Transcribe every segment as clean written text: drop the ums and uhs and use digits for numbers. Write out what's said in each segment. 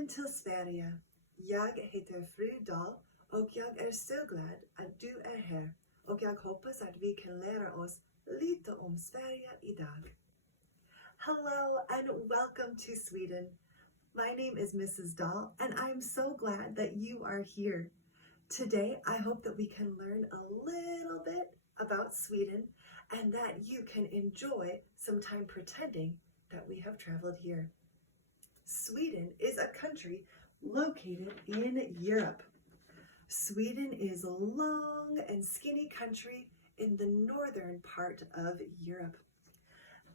Välkommen till Sverige. Jag heter Fru Dahl och jag är så glad att du är här och jag hoppas att vi kan lära oss lite om Sverige idag. Hello and welcome to Sweden. My name is Mrs. Dahl and I'm so glad that you are here. Today I hope that we can learn a little bit about Sweden and that you can enjoy some time pretending that we have traveled here. Sweden is a country located in Europe. Sweden is a long and skinny country in the northern part of Europe.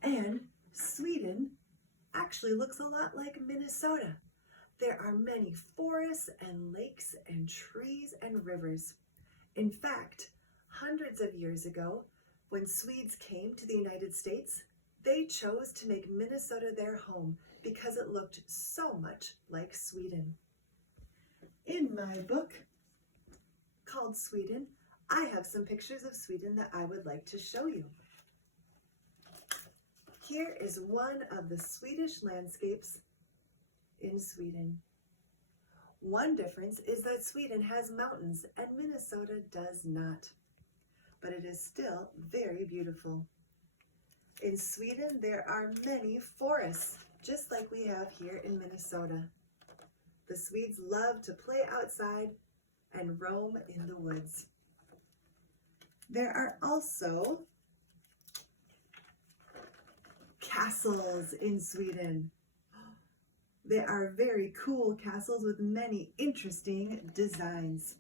And Sweden actually looks a lot like Minnesota. There are many forests and lakes and trees and rivers. In fact, hundreds of years ago, when Swedes came to the United States, they chose to make Minnesota their home because it looked so much like Sweden. In my book called Sweden, I have some pictures of Sweden that I would like to show you. Here is one of the Swedish landscapes in Sweden. One difference is that Sweden has mountains and Minnesota does not, but it is still very beautiful. In Sweden, there are many forests, just like we have here in Minnesota. The Swedes love to play outside and roam in the woods. There are also castles in Sweden. They are very cool castles with many interesting designs.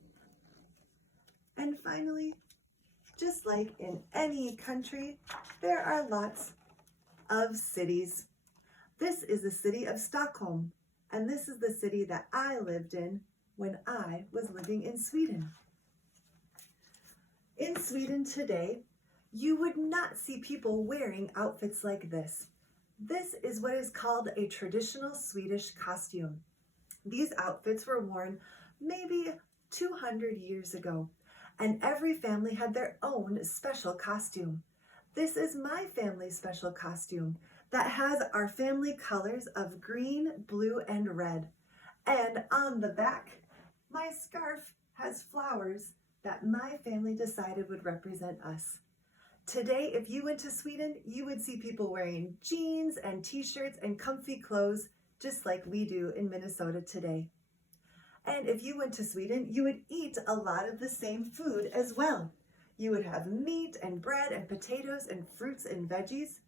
And finally, just like in any country, there are lots of cities. This is the city of Stockholm, and this is the city that I lived in when I was living in Sweden. In Sweden today, you would not see people wearing outfits like this. This is what is called a traditional Swedish costume. These outfits were worn maybe 200 years ago, and every family had their own special costume. This is my family's special costume that has our family colors of green, blue, and red. And on the back, my scarf has flowers that my family decided would represent us. Today, if you went to Sweden, you would see people wearing jeans and t-shirts and comfy clothes, just like we do in Minnesota today. And if you went to Sweden, you would eat a lot of the same food as well. You would have meat and bread and potatoes and fruits and veggies.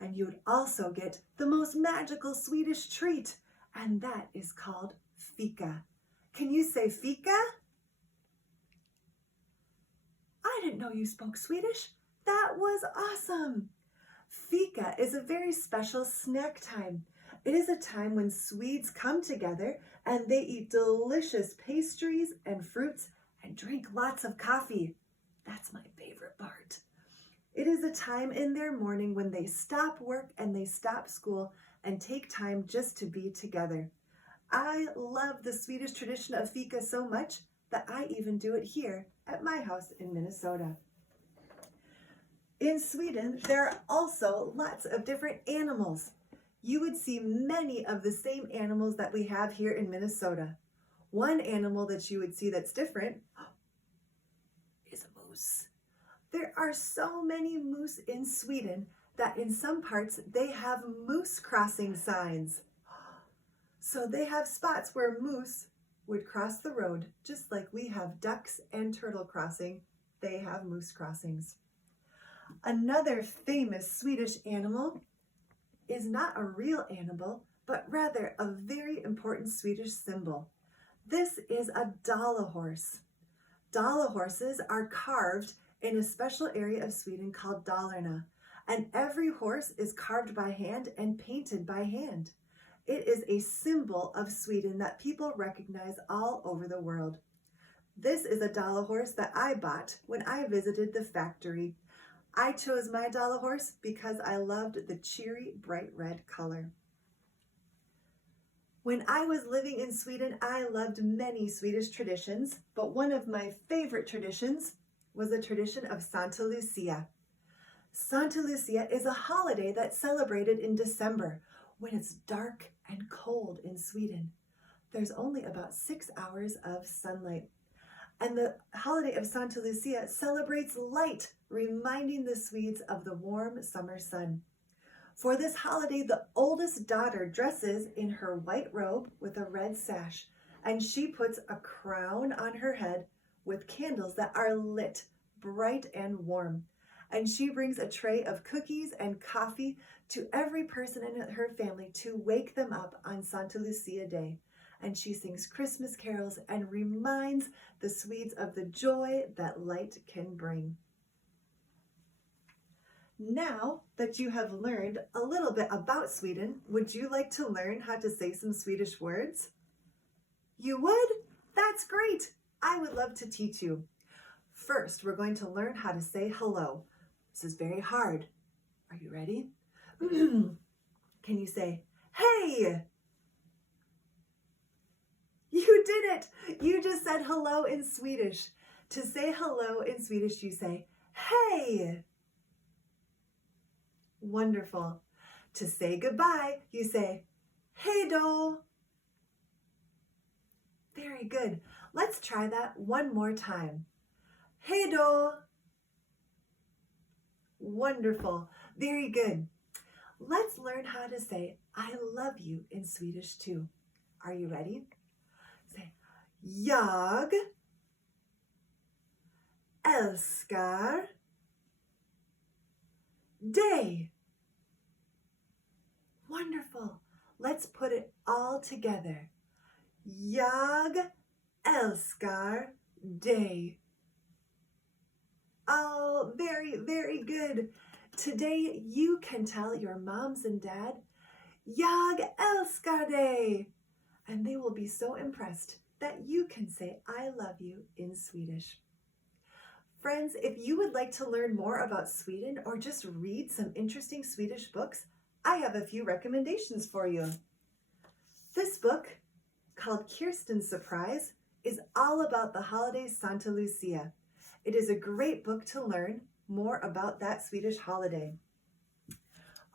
And you would also get the most magical Swedish treat, and that is called fika. Can you say fika? I didn't know you spoke Swedish. That was awesome. Fika is a very special snack time. It is a time when Swedes come together and they eat delicious pastries and fruits and drink lots of coffee. That's my favorite part. It is a time in their morning when they stop work and they stop school and take time just to be together. I love the Swedish tradition of fika so much that I even do it here at my house in Minnesota. In Sweden, there are also lots of different animals. You would see many of the same animals that we have here in Minnesota. One animal that you would see that's different is a moose. There are so many moose in Sweden that in some parts they have moose crossing signs. So they have spots where moose would cross the road, just like we have ducks and turtle crossing. They have moose crossings. Another famous Swedish animal is not a real animal, but rather a very important Swedish symbol. This is a Dalahorse. Dalahorses are carved in a special area of Sweden called Dalarna, and every horse is carved by hand and painted by hand. It is a symbol of Sweden that people recognize all over the world. This is a Dalahorse that I bought when I visited the factory. I chose my Dalahorse because I loved the cheery, bright red color. When I was living in Sweden, I loved many Swedish traditions, but one of my favorite traditions was the tradition of Santa Lucia. Santa Lucia is a holiday that's celebrated in December when it's dark and cold in Sweden. there's only about 6 hours of sunlight. And the holiday of Santa Lucia celebrates light, reminding the Swedes of the warm summer sun. For this holiday, the oldest daughter dresses in her white robe with a red sash, and she puts a crown on her head with candles that are lit bright and warm. And she brings a tray of cookies and coffee to every person in her family to wake them up on Santa Lucia Day. And she sings Christmas carols and reminds the Swedes of the joy that light can bring. Now that you have learned a little bit about Sweden, would you like to learn how to say some Swedish words? You would? That's great! I would love to teach you. First, we're going to learn how to say hello. This is very hard. Are you ready? Can you say, hey? You did it! You just said hello in Swedish. To say hello in Swedish, you say, hey! Wonderful. To say goodbye, you say, hej då. Very good. Let's try that one more time. Hej då. Wonderful. Very good. Let's learn how to say I love you in Swedish too. Are you ready? Say, jag älskar dig. Wonderful. Let's put it all together. Jag älskar dig. Oh, very, very good. Today you can tell your moms and dad, jag älskar dig. And they will be so impressed that you can say I love you in Swedish. Friends, if you would like to learn more about Sweden or just read some interesting Swedish books, I have a few recommendations for you. This book, called Kirsten's Surprise, is all about the holiday Santa Lucia. It is a great book to learn more about that Swedish holiday.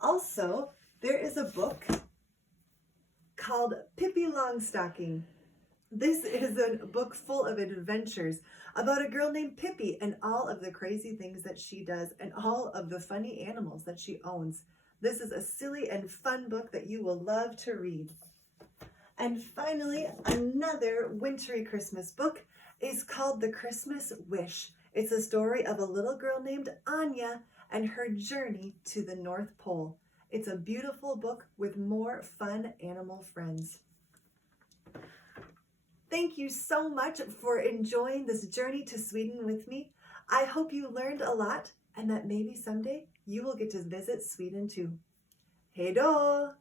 Also, there is a book called Pippi Longstocking. This is a book full of adventures about a girl named Pippi and all of the crazy things that she does and all of the funny animals that she owns. This is a silly and fun book that you will love to read. And finally, another wintry Christmas book is called The Christmas Wish. It's a story of a little girl named Anya and her journey to the North Pole. It's a beautiful book with more fun animal friends. Thank you so much for enjoying this journey to Sweden with me. I hope you learned a lot and that maybe someday you will get to visit Sweden too. Hej då!